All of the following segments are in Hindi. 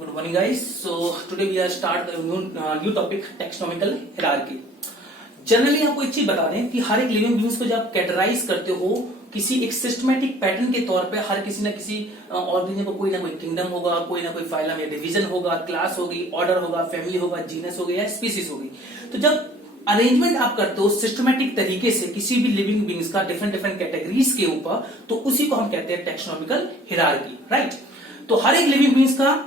Good morning, guys. So today we are start a new topic, taxonomical hierarchy. Generally आपको एक चीज बता दें कि हर एक लिविंग बीइंग्स को जब कैटेगराइज करते हो किसी एक सिस्टमेटिक पैटर्न के तौर पे, हर किसी ना किसी ऑर्गेनिज्म को कोई ना कोई किंगडम होगा, कोई ना कोई फाइलम या डिवीजन होगा, क्लास होगी, ऑर्डर होगा, फैमिली होगा, जीनस होगा या स्पीसीज होगी। तो जब अरेंजमेंट आप करते हो सिस्टमेटिक तरीके से किसी भी लिविंग बीइंग्स का डिफरेंट डिफरेंट कैटेगरीज के ऊपर, तो उसी को हम कहते हैं टैक्सोनॉमिकल हियरार्की, राइट। तो हर एक लिविंग बीइंग्स का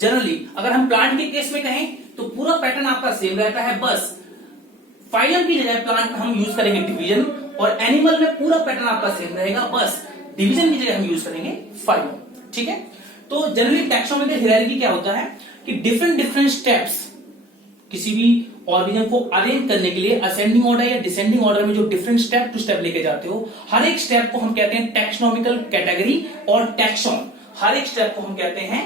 जनरली अगर हम प्लांट के केस में कहें तो पूरा पैटर्न आपका सेम रहता है, बस फाइलम की जगह प्लांट में हम यूज करेंगे डिवीजन, और एनिमल में पूरा पैटर्न आपका सेम रहेगा, बस डिवीजन की जगह हम यूज करेंगे फाइलम, ठीक है। तो जनरली टैक्सोनॉमिकल हियरार्की क्या होता है कि डिफरेंट डिफरेंट स्टेप्स किसी भी ऑर्गेनिज्म को अरेंज करने के लिए असेंडिंग ऑर्डर या डिसेंडिंग ऑर्डर में जो डिफरेंट स्टेप टू स्टेप लेके जाते हो, हर एक स्टेप को हम कहते हैं टैक्सोनॉमिकल कैटेगरी और टैक्सॉन। हर एक स्टेप को हम कहते हैं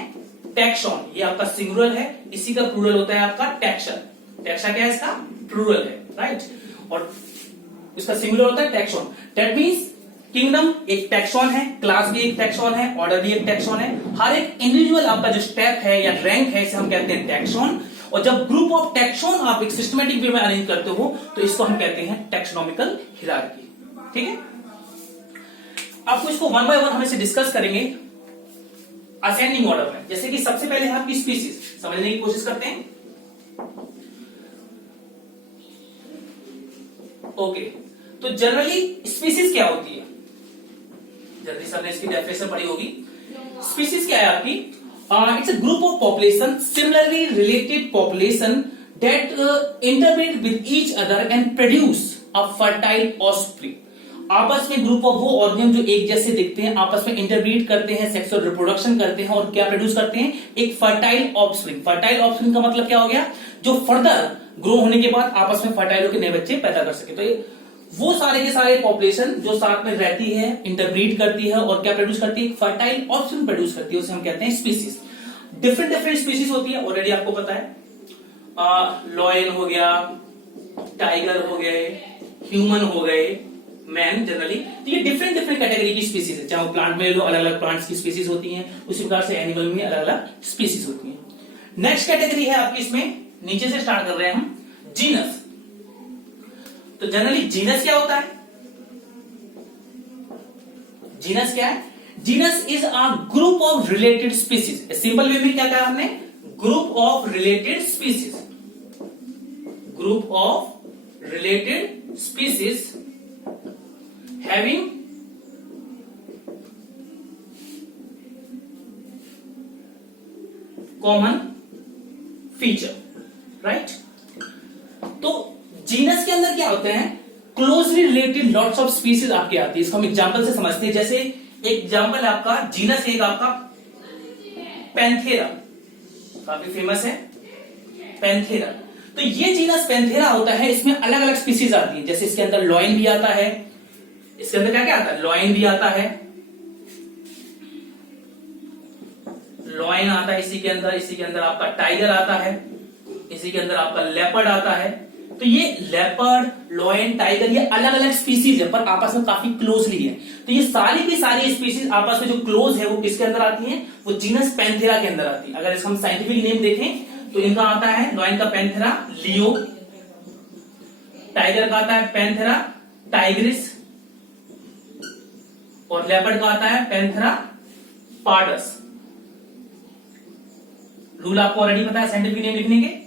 टैक्सॉन। ये आपका सिंगुलर है, इसी का प्लूरल होता है आपका टैक्सा। टैक्सा क्या है? इसका प्लूरल है, राइट। और इसका सिंगुलर होता है टैक्सॉन। दैट मींस किंगडम एक टैक्सॉन है, क्लास भी एक टैक्सॉन है, ऑर्डर भी एक टैक्सॉन है। हर एक इंडिविजुअल आपका जो स्टेप है या रैंक है, इसे हम कहते हैं टैक्सॉन। और जब ग्रुप ऑफ टैक्सॉन आप एक सिस्टमेटिक वे में अरेंज करते हो तो इसको हम कहते हैं टैक्सोनॉमिकल हियरार्की, ठीक है। आपको इसको वन बाय वन हम इसे डिस्कस करेंगे असेंडिंग ऑर्डर में। जैसे कि सबसे पहले है आपकी स्पीसीज, समझने की कोशिश करते हैं। ओके, तो जनरली स्पीसीज क्या होती है? जनरली सबने इसकी डेफिनेशन पढ़ी होगी। स्पीसीज क्या है आपकी? It's a group of population, similarly related population that interbreed with each other and produce a fertile offspring. आपस में ग्रुप ऑफ वो ऑर्गेनिज्म जो एक जैसे दिखते हैं, आपस में इंटरब्रीड करते हैं, सेक्सुअल रिप्रोडक्शन करते हैं और क्या प्रोड्यूस करते हैं? एक फर्टाइल ऑफस्प्रिंग। फर्टाइल ऑफस्प्रिंग का मतलब क्या हो गया? जो फर्दर ग्रो होने के बाद आपस में फर्टाइल होकर नए बच्चे पैदा कर सके। तो वो सारे के सारे पॉपुलेशन जो साथ में रहती है, इंटरब्रीड करती है और क्या प्रोड्यूस करती है? फर्टाइल ऑफस्प्रिंग प्रोड्यूस करती है, उसे हम कहते हैं स्पीसीज। डिफरेंट डिफरेंट स्पीसीज होती है, ऑलरेडी आपको पता है। लॉयन हो गया, टाइगर हो गए, ह्यूमन हो गए, मैन जनरली। तो ये डिफरेंट डिफरेंट कैटेगरी की स्पीसीज है। चाहे वो प्लांट में ले लो, अलग अलग प्लांट्स की स्पीसीज होती हैं, उसी प्रकार से एनिमल में अलग अलग स्पीसीज होती हैं। नेक्स्ट कैटेगरी है आपकी, इसमें नीचे से स्टार्ट कर रहे हैं हम, जीनस। तो जनरली जीनस क्या होता है? जीनस क्या है? Genus is a group of related species. Simple way में क्या कहा हमने? Group of related species. Group of related species having common feature, right. तो जीनस के अंदर क्या होते हैं? Closely related lots of species आपकी आती है। इसको हम एग्जांपल से समझते हैं। जैसे एग्जांपल है आपका जीनस, एक आपका पैंथेरा, काफी फेमस है पैंथेरा। तो ये जीनस पैंथेरा होता है, इसमें अलग अलग स्पीसीज आती है। जैसे इसके अंदर लॉयन भी आता है, इसके अंदर क्या क्या आता है? लॉयन भी आता है, लॉयन आता है इसी के अंदर। इसी के अंदर आपका टाइगर आता है, इसी के अंदर आपका लेपर्ड आता है। तो ये लेपर्ड, लॉयन, टाइगर ये अलग अलग स्पीसीज है पर आपस में काफी क्लोजली है। तो ये सारी की सारी स्पीसीज आपस में जो क्लोज है वो किसके अंदर आती है? वो जीनस पैंथेरा के अंदर आती है। अगर इसका हम साइंटिफिक नेम देखें तो इनका आता है, लॉयन का पैंथेरा लियो, टाइगर का आता है पैंथेरा टाइग्रिस, और लेपर्ड का आता है पैंथेरा पार्डस। रूल आपको ऑलरेडी पता है साइंटिफिक नेम लिखने के।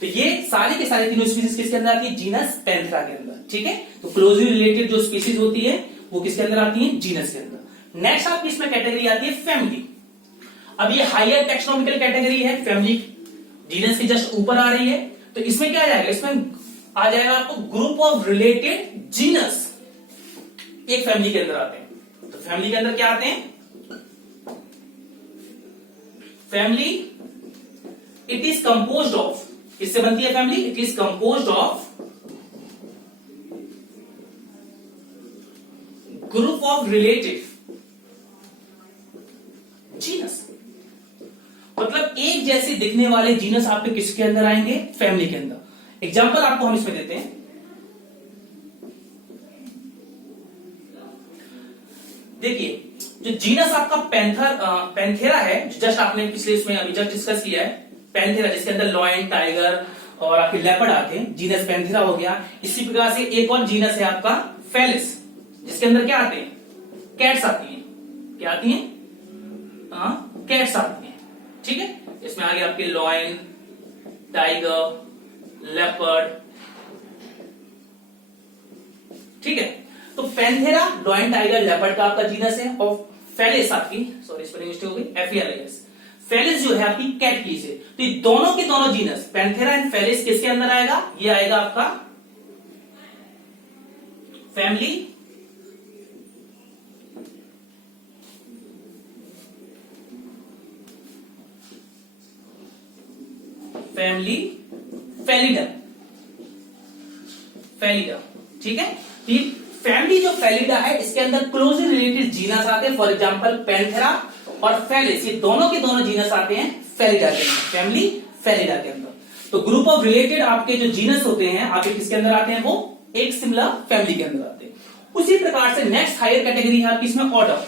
तो ये सारे के सारे तीनों स्पीसीज किसके अंदर आती है? जीनस पैंथेरा के अंदर, ठीक है। तो क्लोजली रिलेटेड जो स्पीसीज होती है वो किसके अंदर आती है? जीनस के अंदर। नेक्स्ट आपकी इसमें कैटेगरी आती है फैमिली। अब ये हायर टैक्सोनॉमिकल कैटेगरी है, फैमिली जीनस के जस्ट ऊपर आ रही है। तो इसमें क्या आ जाएगा? इसमें आ जाएगा आपको ग्रुप ऑफ रिलेटेड जीनस, एक फैमिली के अंदर आते हैं। तो फैमिली के अंदर क्या आते हैं? Family it is composed of, किससे बनती है family? It is composed of group of related genus. मतलब एक जैसे दिखने वाले जीनस आपके किसके अंदर आएंगे? फैमिली के अंदर। एग्जांपल आपको हम इसमें देते हैं। देखिए जो जो जीनस आपका पैंथेरा है, जस्ट आपने पिछले इसमें अभी जस्ट डिस्कस किया है, पैंथेरा जिसके अंदर लॉयन, टाइगर और आपके लेपर्ड आते हैं, जीनस पैंथेरा हो गया। इसी प्रकार से एक और जीनस है आपका फेलिस, जिसके अंदर क्या आते हैं, कैट्स आती हैं। क्या आती हैं? कैट्स आती हैं। ठीक है, इसमें आगे आपके लॉयन, टाइगर, लेपर्ड। ठीक है, तो पैंथेरा, लॉयन, टाइगर, लेपर्ड का आपका जीनस है, और फेलिस आपकी, सॉरी स्पेलिंग मिस्टेक हो गई, FELIS, फेलिस जो है आपकी कैट की से। तो ये दोनों के दोनों जीनस पैंथेरा एंड फेलिस किसके अंदर आएगा? ये आएगा आपका फैमिली फेलिडा। ठीक है, तो ये फैमिली जो फेलिडा है, इसके अंदर क्लोजली रिलेटेड जीनस आते हैं। फॉर एग्जांपल पैंथेरा और फेलिस, ये दोनों के दोनों जीनस आते हैं फेलिडा के अंदर, फैमिली फेलिडा के अंदर। तो ग्रुप ऑफ रिलेटेड आपके जो जीनस होते हैं आपके किसके अंदर आते हैं? वो एक सिमिलर फैमिली के अंदर आते हैं। उसी प्रकार से नेक्स्ट हायर कैटेगरी है आपकी इसमें ऑर्डर।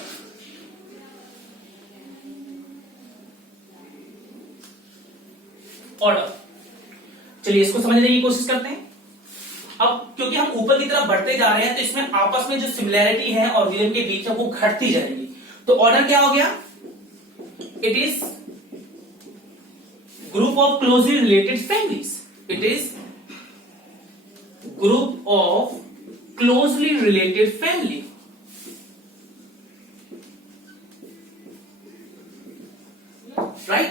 चलिए इसको समझने की कोशिश करते हैं। अब क्योंकि हम ऊपर की तरफ बढ़ते जा रहे हैं, तो इसमें आपस में जो सिमिलैरिटी है और विलियन के बीच है वो घटती जाएगी। तो ऑर्डर क्या हो गया? It is group of closely related families. It is group of closely related family. Right,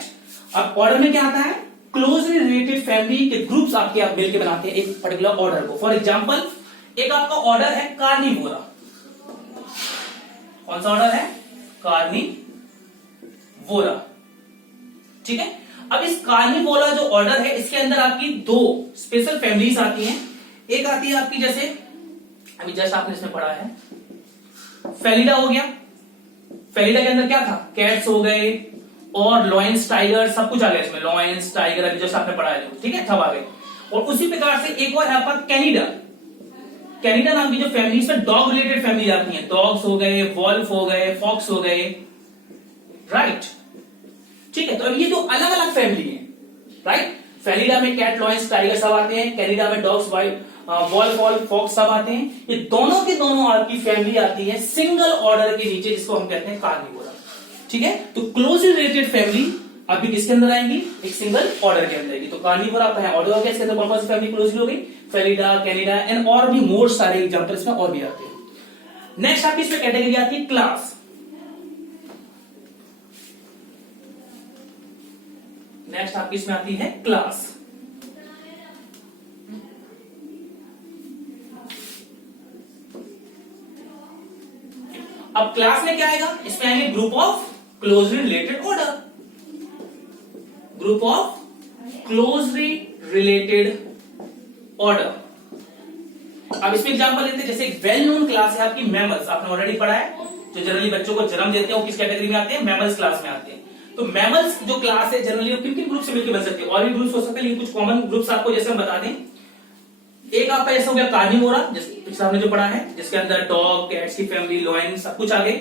अब ऑर्डर में क्या आता है? क्लोजली रिलेटेड फैमिली के ग्रुप्स आपके आप मिलकर बनाते हैं एक पर्टिकुलर ऑर्डर को। फॉर एग्जांपल एक आपका ऑर्डर है कार्निवोरा। कौन सा ऑर्डर है? कार्निवोरा। ठीक है, अब इस कार्निवोरा जो ऑर्डर है, इसके अंदर आपकी दो स्पेशल फैमिलीज आती हैं। एक आती है आपकी, जैसे अभी जस्ट आपने इसमें पढ़ा है, फेलिडा हो गया। फेलिडा के अंदर क्या था? कैट्स हो गए और लॉयंस, टाइगर, सब कुछ आ गया इसमें। लॉयंस, टाइगर अभी जस्ट आपने पढ़ा है, ठीक है, सब आ गए। और उसी प्रकार से एक और है आपका कैनिडा। कैनिडा नाम की जो फैमिली, इसमें डॉग रिलेटेड फैमिली आती है। डॉग्स हो गए, वॉल्फ हो गए, फॉक्स हो गए। राइट, ठीक है, तो अब ये जो अलग अलग फैमिली है, राइट, फेलिडा में कैट, लॉयंस, टाइगर सब आते हैं। कैनिडा में डॉग्स, वॉल्फ, फॉक्स सब आते हैं। ये दोनों के दोनों आपकी फैमिली आती है सिंगल ऑर्डर के नीचे, जिसको हम कहते हैं कार्निवोरा। ठीक है, तो क्लोजली रिलेटेड फैमिली अभी किसके अंदर आएंगी? एक सिंगल ऑर्डर के अंदर आएगी। तो कार्निवोरा आपका है ऑर्डर हो गया, इसके अंदर कौन कौन सी फैमिली क्लोजली हो गई? फेलिडा, कैनिडा एंड और भी मोर सारे एग्जांपल इसमें और भी आते हैं। नेक्स्ट आपकी इसमें कैटेगरी आती है क्लास। नेक्स्ट आपकी इसमें आती है क्लास। अब क्लास में क्या आएगा? इसमें आएंगे group of closely related order. Group of closely related order. अब इसमें एग्जांपल लेते हैं, जैसे एक वेल नोन क्लास है आपकी मैमल्स, आपने ऑलरेडी पढ़ा है। जो जनरली बच्चों को जन्म देते हैं वो किस कैटेगरी में आते हैं? मैमल्स क्लास में आते हैं। तो मैमल्स जो क्लास है जनरली किन किन ग्रुप से मिलकर बन सकते हैं? और भी ग्रुप्स हो सकते हैं, लेकिन कुछ कॉमन ग्रुप्स आपको जैसे हम बता दें। एक आपका ऐसा हो गया कार्निवोरा, जैसे पिछला हमने जो पढ़ा है, जिसके अंदर डॉग, कैट्स की फैमिली, लॉयन सब कुछ आ गए,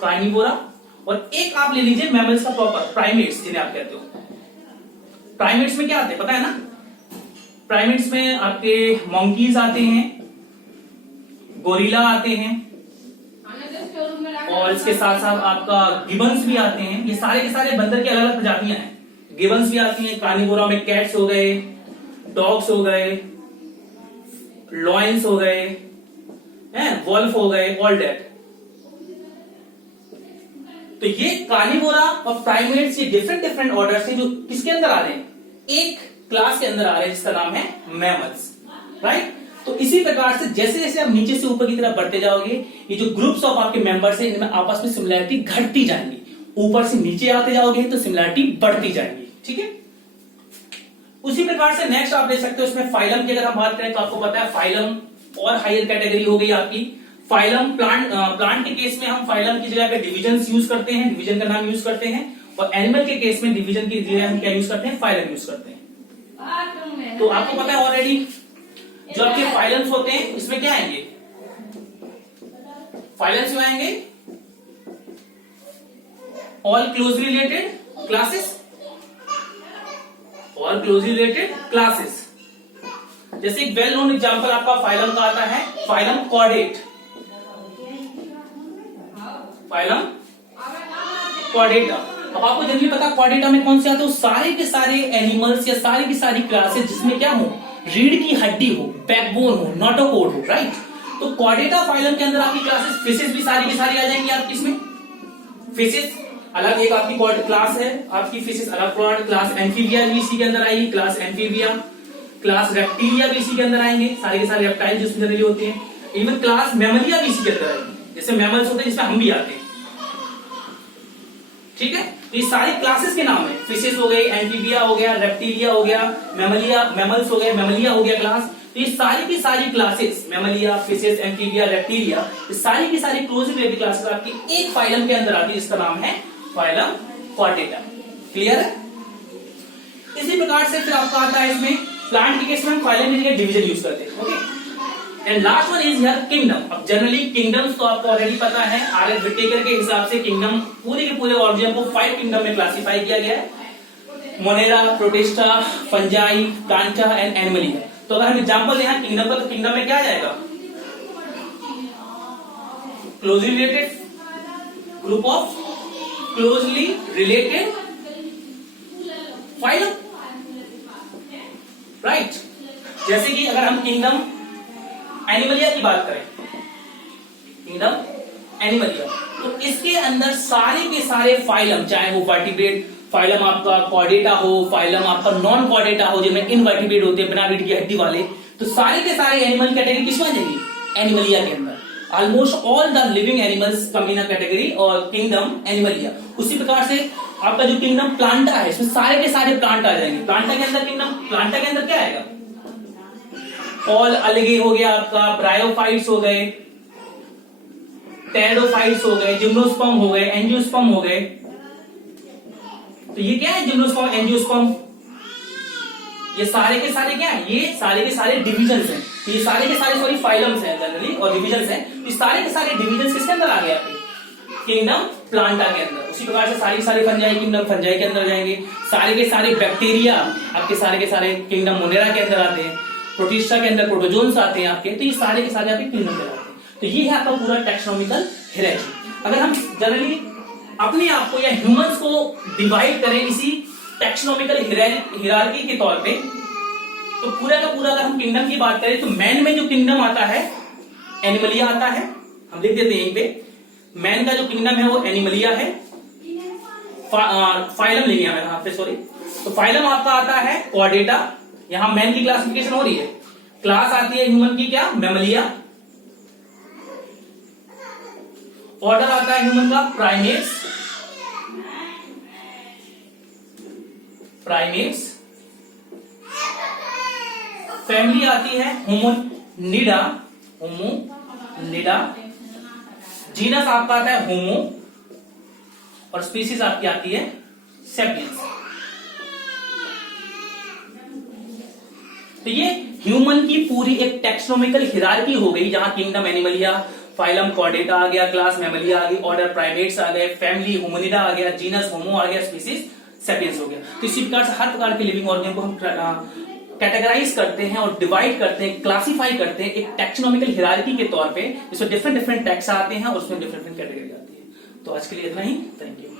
कार्निवोरा। और एक आप ले लीजिए मैमल्स का प्रॉपर, प्राइमेट्स जिन्हें आप कहते हो। प्राइमेट्स में क्या आते हैं पता है ना? प्राइमेट्स में आपके मंकीज आते हैं, गोरिल्ला आते हैं, और इसके साथ साथ आपका गिबन्स भी आते हैं। ये सारे के सारे बंदर की अलग अलग प्रजातियां हैं। गिबन्स भी आती हैं कार्निवोरा में। कैट्स हो गए, डॉग्स हो गए, लॉयंस हो गए, वॉल्फ हो गए, ऑल डेट। तो ये कार्निवोरा और प्राइमेट्स, ये डिफरेंट डिफरेंट ऑर्डर से जो किसके अंदर आ रहे हैं? एक क्लास के अंदर आ रहे हैं, जिसका नाम है मैमल्स। राइट, तो इसी प्रकार से जैसे जैसे आप नीचे से ऊपर की तरफ बढ़ते जाओगे, ये जो ग्रुप्स ऑफ आपके मेंबर्स हैं, इनमें आपस में सिमिलैरिटी घटती जाएंगी। ऊपर से नीचे आते जाओगे तो सिमिलैरिटी बढ़ती जाएंगी। ठीक है, उसी प्रकार से नेक्स्ट आप देख सकते हो इसमें फाइलम की अगर हम बात करें, तो आपको पता है फाइलम और हायर कैटेगरी हो गई आपकी। फाइलम प्लांट के केस में हम फाइलम की जगह पे डिविजन यूज करते हैं, डिवीजन का नाम यूज करते हैं। और एनिमल के केस में डिवीजन की जगह हम क्या यूज करते हैं? फाइलम यूज करते हैं। तो आपको पता है ऑलरेडी, जो आपके फाइलम्स होते हैं इसमें क्या आएंगे? फाइलम्स में आएंगे all closely related classes, all closely related classes. जैसे एक वेल नोन एग्जांपल आपका फाइलम का आता है, फाइलम कॉर्डेट, फाइलम कॉर्डेटा। अब आपको जनरली पता कॉर्डेटा में कौन से आते हैं, सारे के सारे एनिमल्स या सारी की सारी क्लासेस जिसमें क्या हो, रीढ़ की हड्डी हो, बैकबोन हो, नोटोकोड हो, राइट। तो कॉर्डेटा फाइलम के अंदर आपकी क्लासेस फिशेस भी सारी की सारी आ जाएंगी आपकी। इसमें फिशेस अलग एक आपकी क्लास है, आपकी फिशेस अलग क्लास एम्फीबिया भी इसी के अंदर आएगी, क्लास एम्फीबिया, क्लास रेप्टिलिया भी इसी के अंदर आएंगे, सारे के सारे रेप्टाइल जिसमें जनरली होते हैं। इवन क्लास मैमलिया भी इसी के अंदर आएगी, जैसे मैमल्स होते हैं जिसमें हम भी आते हैं, ठीक है। तो ये सारी क्लासेस के नाम है, फिशेस हो गई, एम्फीबिया हो गया, रेप्टिलिया हो गया, मैमलिया, मैमल्स हो गए, मैमलिया हो गया क्लास। तो ये सारी की सारी क्लासेस, मैमलिया, फिशेस, एम्फीबिया, रेप्टिलिया, ये सारी की सारी क्लोजली रिलेटेड क्लासेस आपकी एक फाइलम के अंदर आती है, इसका नाम है फाइलम कॉर्डेटा। क्लियर है। इसी प्रकार से फिर आपका आता है इसमें प्लांट के केस में हम फाइलम की जगह डिवीजन यूज करते हैं, okay. And last one is here kingdom. अब जनरली किंगडम्स तो आपको ऑलरेडी पता है, आर.एस. विटेकर के हिसाब से किंगडम पूरे के पूरे ऑर्गेनिज्म को 5 किंगडम में क्लासिफाई किया गया है, Monera, protista, fungi, Plantae and Animalia. तो अगर हम एग्जांपल यहां किंगडम का, तो किंगडम में क्या आ जाएगा, closely related, group of closely related phylum, right. जैसे कि अगर हम किंगडम एनिमलिया की बात करें, किंगडम एनिमलिया, तो इसके अंदर सारे के सारे फाइलम, चाहे वो वर्टिब्रेट फाइलम आपका कॉर्डेटा हो, फाइलम आपका नॉन कॉर्डेटा हो जिनमें इनवर्टिब्रेट होते हैं, बिना रीढ़ की हड्डी वाले, तो सारे के सारे एनिमल कैटेगरी किसमें आ जाएंगी, एनिमलिया के अंदर। Almost all the living animals come in category और किंगडम एनिमलिया। उसी प्रकार से आपका जो किंगडम प्लांटा है, इसमें सारे के सारे प्लांट आ जाएंगे। प्लांटा के अंदर किंगडम प्लांटा के अंदर क्या आएगा, ऑल अलगे हो गया आपका, ब्रायोफाइट्स हो गए, टेरिडोफाइट्स हो गए, जिम्नोस्पर्म हो गए, एंजियोस्पर्म हो गए। तो ये क्या है, जिम्नोस्पर्म, एंजियोस्पर्म, ये सारे के सारे क्या है, ये सारे के सारे डिविजन्स हैं। ये सारे के सारे सॉरी फाइलम्स हैं जनरली और डिविजन्स हैं। तो सारे के सारे डिविजन्स किसके अंदर आ गए आपके, किंगडम प्लांटा के अंदर। उसी प्रकार से सारी सारे फंजाई किंगडम फंजाई के अंदर जाएंगे। सारे के सारे बैक्टीरिया आपके सारे के सारे किंगडम मोनेरा के अंदर आते हैं। प्रोटिस्टा के अंदर प्रोटोजोन्स आते हैं आपके। तो ये सारे के सारे आपके किंगडम में आते हैं। तो ये है आपका पूरा टैक्सोनॉमिकल हायरार्की। अगर हम जनरली अपने आप को या ह्यूमंस को डिवाइड करें इसी टैक्सोनॉमिकल हायरार्की के तौर पे, तो पूरा का पूरा अगर हम किंगडम की बात करें तो मैन में जो किंगडम आता है एनिमलिया आता है। हम लिख देते हैं यहीं पे, मैन का जो किंगडम है वो एनिमलिया है। फाइलम लेंगे हम यहाँ पे, सॉरी। तो फाइलम आपका आता है कॉर्डेटा। यहां मैन की क्लासिफिकेशन हो रही है। क्लास आती है ह्यूमन की क्या, मैमलिया। ऑर्डर आता है ह्यूमन का प्राइमेट्स, प्राइमेट्स। फैमिली आती है होमोनिडा, होमोनिडा। जीनस आपका आता है होमो और स्पीसीज आपकी आती है सेपियंस। तो ये ह्यूमन की पूरी एक टैक्सोनॉमिकल हायरार्की हो गई, जहां किंगडम एनिमलिया, फाइलम कॉर्डेटा आ गया, क्लास मैमलिया आ गई, ऑर्डर प्राइमेट्स आ गए, फैमिली होमोनिडा आ गया, जीनस होमो आ गया, स्पीसीज सेपियंस हो गया। तो इसी प्रकार से हर प्रकार के लिविंग ऑर्गेनिज्म को हम कैटेगराइज करते हैं और डिवाइड करते हैं, क्लासिफाई करते हैं एक टैक्सोनॉमिकल हायरार्की के तौर पे, जिसमें डिफरेंट डिफरेंट टैक्स आते हैं और उसमें डिफरेंट डिफरेंट कैटेगरी आती है। तो आज के लिए इतना ही, थैंक यू।